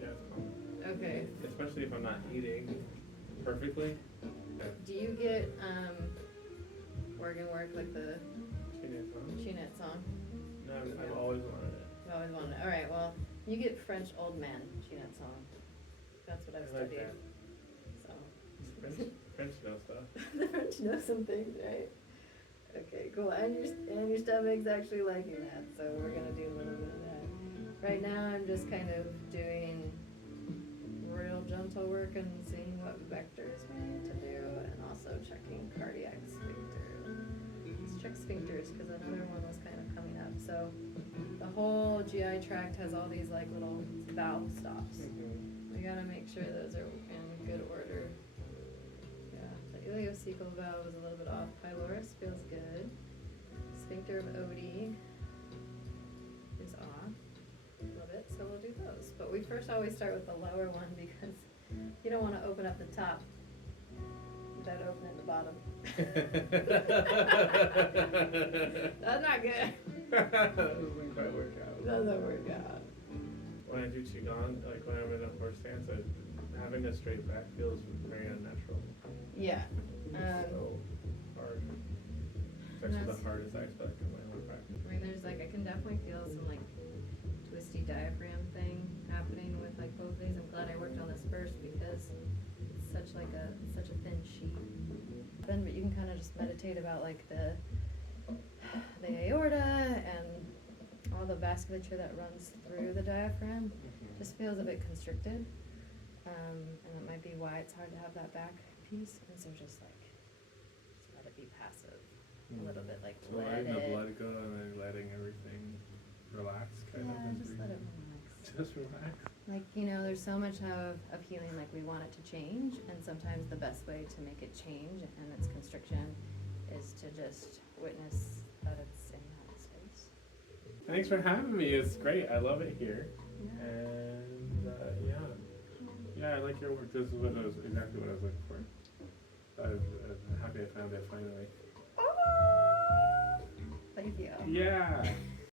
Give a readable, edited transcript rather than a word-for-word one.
Yeah, it's calming. Okay. Especially if I'm not eating perfectly. Yeah. Do you get organ work like the Chinette song? No, I've always wanted it. I've always wanted it. All right, well, you get French old man Chinette song. That's what I've I like studied. that. So. French know stuff. The French know some things, right? Okay, cool. And your stomach's actually liking that, so we're gonna do a little bit of that. Right now, I'm just kind of doing real gentle work and seeing what vectors we need to do, and also checking cardiac sphincter. Let's check sphincters because another one was kind of coming up. So the whole GI tract has all these like little valve stops. Mm-hmm. We gotta make sure those are in good order. Yeah, the ileocecal valve is a little bit off. Pylorus feels good. Sphincter of Oddi is off a little bit, so we'll do those. But we first always start with the lower one because you don't want to open up the top without opening the bottom. That's not good. Doesn't quite work out. Doesn't work out. When I do Qigong, like when I'm in a horse stance, having a straight back feels very unnatural. Yeah. So hard. It's actually the hardest aspect of my whole practice. I mean, there's like, I can definitely feel some like twisty diaphragm thing happening with like both these. I'm glad I worked on this first because it's such a thin sheet. Then, but you can kind of just meditate about like the aorta and all the vasculature that runs through the diaphragm. Mm-hmm. Just feels a bit constricted, and that might be why it's hard to have that back piece. And so just let it be passive. A little bit, like so letting the blood go and then letting everything relax, kind of. Yeah, just let it relax. Just relax. Like, you know, there's so much of healing, like we want it to change, and sometimes the best way to make it change and its constriction is to just witness that it's in that space. Thanks for having me. It's great. I love it here. Yeah. And yeah, I like your work. This is exactly what I was looking for. I'm happy I found it finally.